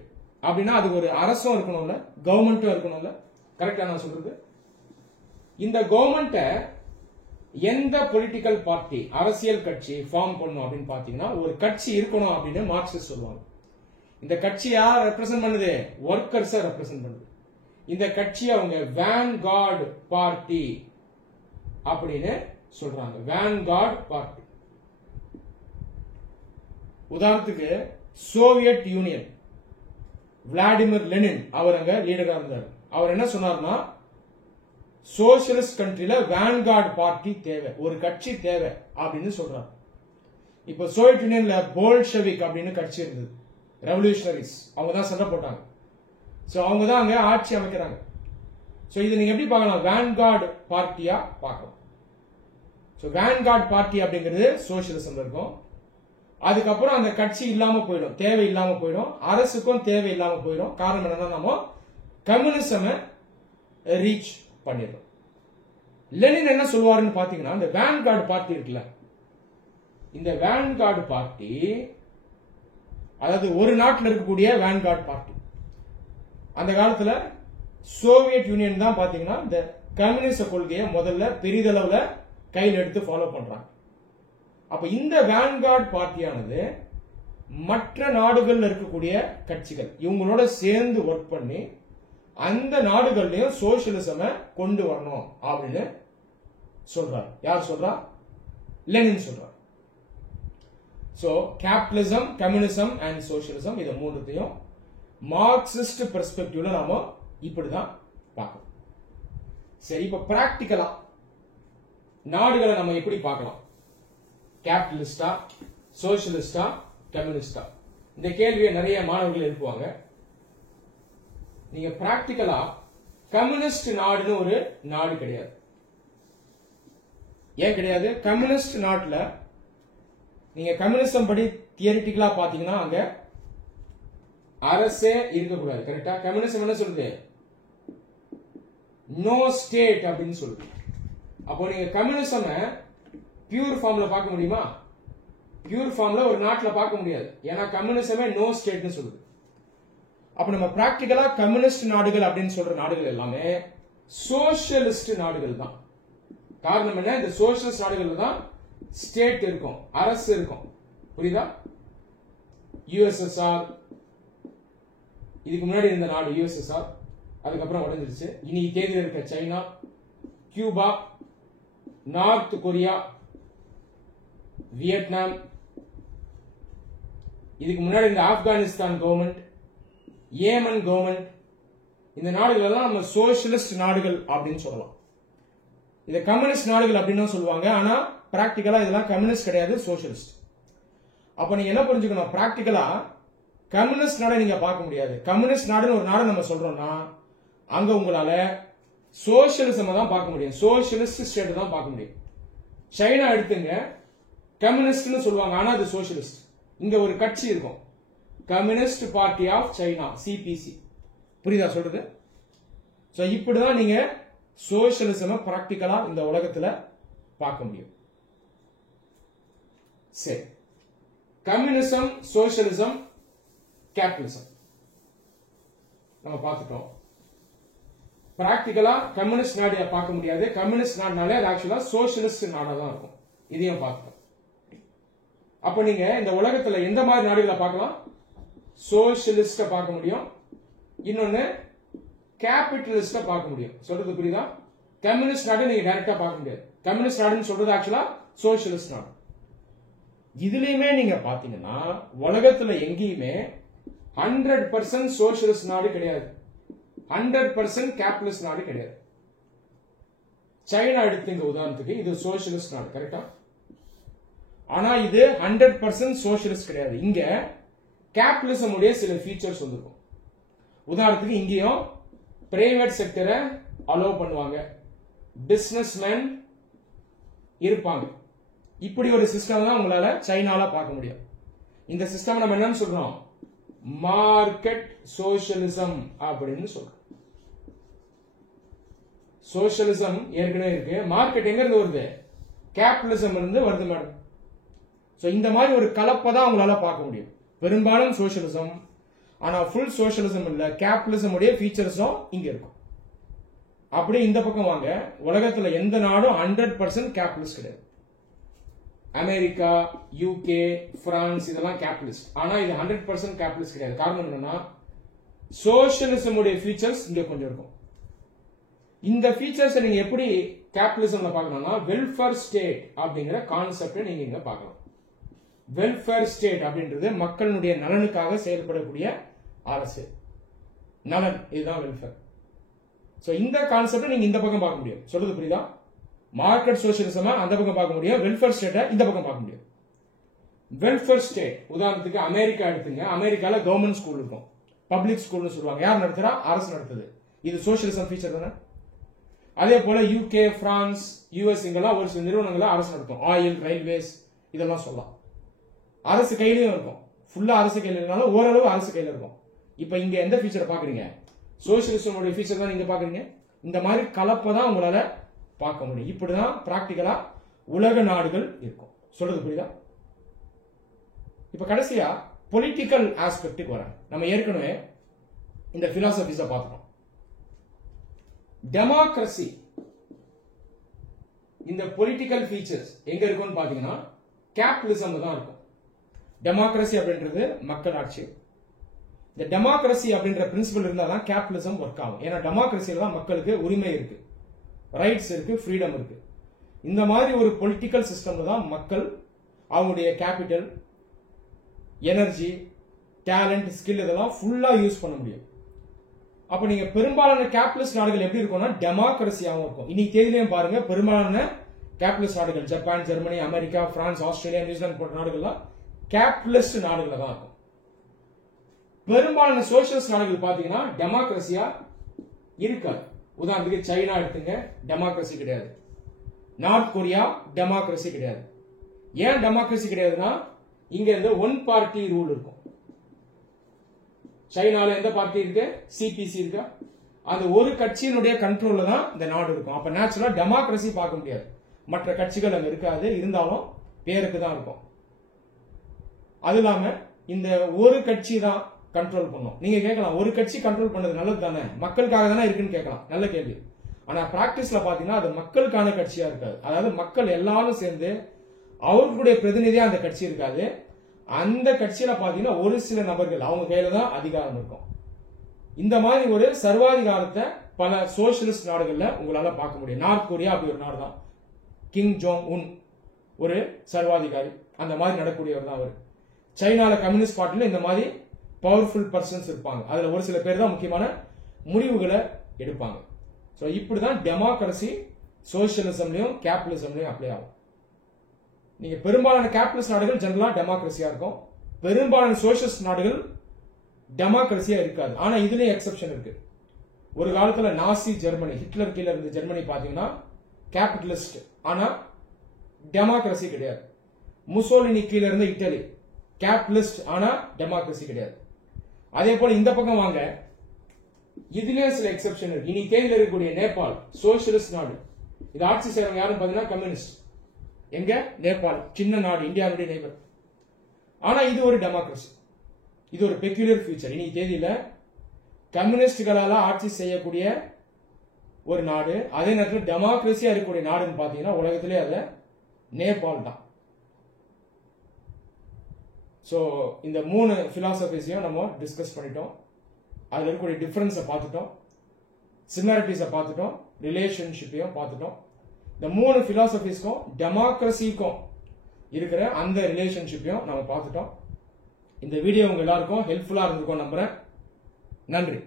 அப்படின்னா அது ஒரு அரசும் இருக்கணும்ல, கவர்மெண்ட்டும் இருக்கணும்ல. கரெக்டா நான் சொல்றது? இந்த கவர்மெண்ட்டை எந்த பொலிட்டிக்கல் பார்ட்டி, அரசியல் கட்சி ஃபார்ம் பண்ணும் அப்படின்னு பாத்தீங்கன்னா ஒரு கட்சி இருக்கணும் அப்படின்னு மார்க்சிஸ்ட் சொல்லுவாங்க. இந்த கட்சி யார் ரெப்ரசென்ட் பண்ணுது? ஒர்க்கர்ஸ் ரெப்ரசென்ட் பண்ணுது. இந்த கட்சி அவங்க வேன்கார்டு பார்ட்டி அப்படின்னு சொல்றாங்க. Vanguard party. உதாரணத்துக்கு சோவியத் யூனியன், விளாடிமிர் லெனின் அவர் அங்க லீடரா இருந்தார். அவர் என்ன சொன்னார்னா, சோசியலிஸ்ட் கண்ட்ரில வேன்கார்டு பார்ட்டி தேவை, ஒரு கட்சி தேவை அப்படின்னு சொல்றாரு. இப்ப சோவியத் யூனியன்ல போல்ஷெவிக் அப்படின்னு கட்சி இருந்தது, ரெவல்யூஷனரிஸ், அவங்க தான் சண்டை போட்டாங்க. சோ அவங்க தான் அங்க ஆட்சி அமைக்கிறாங்க. சோ இது நீங்க எப்படி பார்க்கலாம்? வேன்கார்டு பார்ட்டியா பார்க்கலாம். சோ வேன்கார்டு பார்ட்டி அப்படிங்கிறது சோசியலிசம் இருக்கும். அதுக்கப்புறம் அந்த கட்சி இல்லாம போயிடும், தேவை இல்லாம போயிடும், அரசுக்கும் தேவை இல்லாம போயிடும். காரணம் என்னன்னா நம்ம கம்யூனிசம் ரீச் பண்ணிடுறோம். லெனின் என்ன சொல்லுவாருன்னு பாத்தீங்கன்னா, இந்த வேன்கார்டு பார்ட்டி இருக்குல்ல, இந்த வேன்கார்டு பார்ட்டி அதாவது ஒரு நாட்டில் இருக்கக்கூடிய வேன்கார்டு பார்ட்டி, அந்த காலத்துல சோவியத் யூனியன் தான் பாத்தீங்கன்னா இந்த கம்யூனிச கொள்கையை முதல்ல பெரிதளவுல கையில் எடுத்து ஃபாலோ பண்றாங்க. அப்ப இந்த வேன்கார்டு பார்ட்டியானது மற்ற நாடுகள்ல இருக்கக்கூடிய கட்சிகள் இவங்களோட சேர்ந்து ஒர்க் பண்ணி அந்த நாடுகள்லயும் சோசியலிசம் கொண்டு வரணும் அப்படின்னு சொல்றாரு. யார் சொல்றா? லெனின் சொல்றார். So capitalism, communism and socialism, இத மூணுத்தையும் மார்க்சிஸ்ட் பெர்ஸ்பெக்டிவ்ல நாம இப்படிதான் பார்க்கணும். சரி, இப்ப பிராக்டிகலா நாடுகளை நம்ம எப்படி பார்க்கலாம்? கேபிட்டலிஸ்டா, சோசியலிஸ்டா, கம்யூனிஸ்டா? இந்த கேள்வியை நிறைய மாணவர்கள் எழுப்புவாங்க. நீங்க பிராக்டிகலா கம்யூனிஸ்ட் நாடுன்னு ஒரு நாடு கிடையாது. ஏன் கிடையாது? கம்யூனிஸ்ட் நாட்டுல நீங்க கம்யூனிசம் படி தியரிட்டிக்கலா பாத்தீங்கன்னா அங்க அரசே இருக்கக்கூடாது. கரெக்டா? கம்யூனிசம் என்ன சொல்லுது? நோ ஸ்டேட் அப்படின்னு சொல்லுது. அப்போ நீங்க கம்யூனிசம் பியூர் ஃபார்ம்ல பார்க்க முடியுமா? பியூர் ஃபார்ம்ல ஒரு நாட்டுல பார்க்க முடியாது. ஏன்னா கம்யூனிசமே நோ ஸ்டேட்னு சொல்லுது. அப்ப நம்ம பிராக்டிகலா கம்யூனிஸ்ட் நாடுகள் அப்படின்னு சொல்ற நாடுகள் எல்லாமே சோசியலிஸ்ட் நாடுகள் தான். காரணம் என்ன? இந்த சோசியலிஸ்ட் நாடுகள் தான் ஸ்டேட் இருக்கும், அரசு இருக்கும். புரியுதா? யுஎஸ்எஸ்ஆர், இதுக்கு முன்னாடி இருந்த நாடு யுஎஸ்எஸ்ஆர், அதுக்கப்புறம் உடைஞ்சிருச்சு. இன்னைக்கு தேதியில் இருக்க China, Cuba, north Korea, Vietnam, இதுக்கு முன்னாடி இந்த ஆப்கானிஸ்தான் கவர்மெண்ட், ஏமன் கவர்மெண்ட், இந்த நாடுகள் எல்லாம் நம்ம சோசியலிஸ்ட் நாடுகள் அப்படின்னு சொல்லலாம். இதை கம்யூனிஸ்ட் நாடுகள் அப்படின்னு சொல்லுவாங்க. ஆனா பிராக்டிகலா இதெல்லாம் கம்யூனிஸ்ட் கிடையாது, சோசியலிஸ்ட். அப்ப நீங்க என்ன புரிஞ்சுக்கணும்? பிராக்டிகலா கம்யூனிஸ்ட் நாடை நீங்க பார்க்க முடியாது. கம்யூனிஸ்ட் நாடுன்னு ஒரு நாடு நம்ம சொல்றோம்னா அங்க உங்களால சோசியலிசம் தான் பார்க்க முடியும், சோசியலிஸ்ட் ஸ்டேட் தான் பார்க்க முடியும். சைனா எடுத்துங்க, கம்யூனிஸ்ட்னு சொல்லுவாங்க, ஆனா அது சோசியலிஸ்ட். இங்க ஒரு கட்சி இருக்கும், communist party of China, CPC. புரியுதா சொல்றது? சோ இப்படிதான் நீங்க சோசியலிசம் பிராக்டிகலா இந்த உலகத்துல பார்க்க முடியும். சரி, கம்யூனிசம், சோசியலிசம், கேபிட்டலிசம் நம்ம பார்த்துட்டோம். பிராக்டிகலா கம்யூனிஸ்ட் நாடு பார்க்க முடியாது. கம்யூனிஸ்ட் நாடுனாலே அது ஆக்சுவலா சோசியலிஸ்ட் நாடா தான் இருக்கும். இதையும் பார்த்துட்டோம். அப்ப நீங்க இந்த உலகத்துல எந்த மாதிரி நாடுகளை பார்க்கலாம்? சோசியலிஸ்ட பார்க்க முடியும், இன்னொன்னு கேபிட்டலிஸ்ட பார்க்க முடியும். சொல்றது புரியுதா? கம்யூனிஸ்ட் நாடு நீங்க டைரக்டா பார்க்க முடியாது. கம்யூனிஸ்ட் நாடுன்னு சொல்றது ஆக்சுவலா சோசியலிஸ்ட் நாடு. இதுலயுமே நீங்க பாத்தீங்கன்னா உலகத்துல எங்கேயுமே 100% சோசியலிஸ்ட் நாடு கிடையாது, 100% கேபிட்டலிஸ்ட் நாடு கிடையாது. சைனா எடுத்துங்க உதாரணத்துக்கு, இது சோசியலிஸ்ட் நாடு, கரெக்டா? ஆனா இது 100% சோசியலிஸ்ட் கிடையாது. இங்க கேபிட்டலிசம் உடைய சில ஃபீச்சர்ஸ் வந்திருக்கும். உதாரணத்துக்கு இங்கேயும் பிரைவேட் செக்டரை அலோவ் பண்ணுவாங்க, பிசினஸ்மேன் இருப்பாங்க. இப்படி ஒரு சிஸ்டம் தான் உங்களால சைனால பார்க்க முடியும். இந்த சிஸ்டம் நம்ம என்னன்னு சொல்றோம்? மார்க்கெட் சோசியலிசம் அப்படின்னு சொல்றோம். சோசியலிசம் ஏற்கனவே இருக்கு. மார்க்கெட் எங்க இருந்து வருது? கேபிட்டலிசம் இருந்து வருது மேடம். சோ இந்த மாதிரி ஒரு கலப்பை தான் உங்களால பார்க்க முடியும். பெரும்பாலும் சோசியலிசம், ஆனா ஃபுல் சோசியலிசம் இல்ல, கேபிட்டலிசம் உடைய ஃபீச்சர்ஸும் இங்க இருக்கும். அப்படி இந்த பக்கம் வாங்க, உலகத்துல எந்த நாடும் 100% கேபிட்டலிஸ்ட் கிடையாது. அமெரிக்கா, யூகே, பிரான்ஸ் இதெல்லாம் கேபிட்டலிஸ்ட். ஆனா இது 100% கேபிட்டலிஸ்ட் கிடையாது. காரணம் என்னன்னா சோசியலிசம் உடைய ஃபீச்சர்ஸ் இங்க கொஞ்சம் இருக்கும். இந்த ஃபீச்சர்ஸ் நீங்க எப்படி கேபிட்டலிசம்ல பார்க்கணும்னா வெல்ஃபேர் ஸ்டேட் அப்படிங்கிற கான்செப்டை நீங்க இங்க பார்க்கலாம். வெல்ஃபேர் ஸ்டேட் அப்படின்றது மக்களுடைய நலனுக்காக செயல்படக்கூடிய அரசு நலன், இதுதான் வெல்ஃபேர். சோ இந்த கான்செப்டை நீங்க இந்த பக்கம் பார்க்க முடியும். சொல்றது புரியுதா? மார்க்கெட் சோசியலிசம் அந்த பக்கம் பார்க்க முடியும், வெல்ஃபேர் ஸ்டேட்டை இந்த பக்கம் பார்க்க முடியும். வெல்ஃபேர் ஸ்டேட் உதாரணத்துக்கு அமெரிக்கா எடுத்துங்க. அமெரிக்கால கவர்மெண்ட் ஸ்கூல் இருக்கும், பப்ளிக் ஸ்கூல்னு சொல்லுவாங்க. யார் நடத்துறா? அரசு நடத்துது. இது சோசியலிசம் ஃபீச்சர் தானே. அதே போல யூகே, பிரான்ஸ், யூஎஸ் இங்கெல்லாம் ஒரு சில நிறுவனங்களை அரசு நடத்தும். ஆயில், ரயில்வேஸ் இதெல்லாம் சொல்லலாம். அரசு கையிலயும் இருக்கும். ஃபுல்லா அரசு கையில இருந்தாலும் ஓரளவு அரசு கையில இருக்கும். இப்ப இங்க எந்த ஃபீச்சரை பாக்குறீங்க? சோசியலிசம் ஃபீச்சர் தான் நீங்க பாக்குறீங்க. இந்த மாதிரி கலப்பை தான் உங்களால பார்க்க முடியும். இப்படிதான் பிராக்டிகலா உலக நாடுகள் இருக்கும். சொல்றது புரியுதா? இப்ப கடைசியா பொலிட்டிக்கல் ஆஸ்பெக்டுக்கு வரேன். நம்ம ஏற்கனவே இந்த பிலாசபிஸ பார்த்துட்டோம். டெமோக்ரசி, இந்த பொலிட்டிக்கல் ஃபீச்சர்ஸ் எங்க இருக்கும்னு பாத்தீங்கன்னா கேபிட்டலிசம் தான் இருக்கும். டெமோக்ரசி அப்படின்றது மக்கள் ஆட்சி. இந்த டெமோக்ரசி அப்படின்ற பிரின்சிபல் இருந்தா தான் கேபிட்டலிசம் ஒர்க் ஆகும். ஏன்னா டெமோக்ரசியில தான் மக்களுக்கு உரிமை இருக்கு, ரைட்ஸ் இருக்கு, ஃப்ரீடம் இருக்கு. இந்த மாதிரி ஒரு பொலிட்டிக்கல் சிஸ்டம்ல தான் மக்கள் அவங்களுடைய கேபிட்டல், எனர்ஜி, டேலண்ட், ஸ்கில் இதெல்லாம் ஃபுல்லா யூஸ் பண்ண முடியும். அப்ப நீங்க பெரும்பாலான கேபிட்டலிஸ்ட் நாடுகள் எப்படி இருக்கும்னா டெமோக்ரசியாவும் இருக்கும். இன்னைக்கு தேதியிலையும் பாருங்க, பெரும்பாலான கேபிட்டலிஸ்ட் நாடுகள் Japan, Germany, America, France, Australia, New Zealand போன்ற நாடுகள்லாம் கேபிட்டலிஸ்ட் நாடுகள் தான் இருக்கும். பெரும்பாலான சோசியலிஸ்ட் நாடுகள் பாத்தீங்கன்னா டெமோக்ரசியா இருக்காது. உதாரணத்துக்கு சைனா எடுத்துங்க, டெமோக்ரசி கிடையாது. நார்த் கொரியா டெமோக்ரசி கிடையாது. ஏன் டெமோக்ரசி கிடையாதுன்னா இங்க இருந்து ஒன் பார்ட்டி ரூல் இருக்கும். சைனால எந்த பார்ட்டி இருக்கு? சிபிசி இருக்கா? அந்த ஒரு கட்சியினுடைய கண்ட்ரோல்ல தான் இந்த நாடு இருக்கும். அப்ப நேச்சுரலா டெமோக்ரசி பார்க்க முடியாது. மற்ற கட்சிகள் அங்க இருக்காது, இருந்தாலும் பேருக்கு தான் இருக்கும். அது இல்லாம இந்த ஒரு கட்சி தான் கண்ட்ரோல் பண்ணும். நீங்க கேட்கலாம், ஒரு கட்சி கண்ட்ரோல் பண்ணது நல்லது தானே, மக்களுக்காக தானே இருக்குன்னு கேட்கலாம். நல்ல கேள்வி. ஆனா பிராக்டிஸ்ல பாத்தீங்கன்னா அது மக்களுக்கான கட்சியா இருக்காது. அதாவது மக்கள் எல்லாரும் சேர்ந்து அவர்களுடைய பிரதிநிதியா அந்த கட்சி இருக்காது. அந்த கட்சியில பாத்தீங்கன்னா ஒரு சில நபர்கள் அவங்க கையில தான் அதிகாரம் இருக்கும். இந்த மாதிரி ஒரு சர்வாதிகாரத்தை பல சோசியலிஸ்ட் நாடுகள்ல உங்களால பார்க்க முடியும். நார்த் கொரியா அப்படி ஒரு நாடு தான். கிங் ஜோங் உன் ஒரு சர்வாதிகாரி, அந்த மாதிரி நடக்கூடியவர் தான் அவர். சைனால கம்யூனிஸ்ட் பார்ட்டில இந்த மாதிரி பவர்ஃபுல் பர்சன்ஸ் இருப்பாங்க. அதுல ஒரு சில பேர் தான் முக்கியமான முடிவுகளை எடுப்பாங்க. சோ இப்படிதான் டெமோக்ரசி சோசியலிசம்லயும் கேபிட்டலிசம்லயும் அப்ளை ஆகும். நீங்க பெரும்பாலான கேபிட்டலிஸ்ட் நாடுகள் ஜெனரலா டெமோக்ரசியா இருக்கும். பெரும்பாலான சோசியலிஸ்ட் நாடுகள் டெமோக்ரசியா இருக்காது. ஆனா இதுலயும் எக்ஸெப்ஷன் இருக்கு. ஒரு காலத்துல நாசி ஜெர்மனி, ஹிட்லர் கீழ இருந்த ஜெர்மனி பாத்தீங்கன்னா கேபிட்டலிஸ்ட், ஆனா டெமோக்ரசி கிடையாது. முசோலினி கீழ இருந்த இட்டலி கேபிட்டலிஸ்ட், ஆனா டெமோக்ரசி கிடையாது. அதே போல இந்த பக்கம் வாங்க, இதுலயே சில எக்ஸெப்ஷன் இருக்கு. இனி தேதியில் இருக்கக்கூடிய நேபாள் சோசியலிஸ்ட் நாடு. இது ஆட்சி செய்யறவங்க யாரும் பாத்தீங்கன்னா கம்யூனிஸ்ட். எங்க? நேபாள், சின்ன நாடு, இந்தியாவுடைய நெய்பர். ஆனா இது ஒரு டெமோக்ரசி. இது ஒரு பெக்யூலர் ஃபீச்சர். இனி தேதியில கம்யூனிஸ்டுகளால ஆட்சி செய்யக்கூடிய ஒரு நாடு, அதே நேரத்தில் டெமோக்ரசியா இருக்கக்கூடிய நாடுன்னு பாத்தீங்கன்னா உலகத்திலே அது நேபாள் தான். சோ இந்த மூணு பிலாசபிஸையும் நம்ம டிஸ்கஸ் பண்ணிட்டோம். அதுல இருக்கக்கூடிய டிஃபரன்ஸை பார்த்துட்டோம், சிமிலாரிட்டிஸை பார்த்துட்டோம், ரிலேஷன்ஷிப்பையும் பார்த்துட்டோம். இந்த மூணு பிலாசபிஸ்க்கும் டெமோக்ரஸிக்கும் இருக்கிற அந்த ரிலேஷன்ஷிப்பையும் நம்ம பார்த்துட்டோம். இந்த வீடியோ உங்க எல்லாருக்கும் ஹெல்ப்ஃபுல்லா இருந்திருக்கும் நம்புறேன். நன்றி.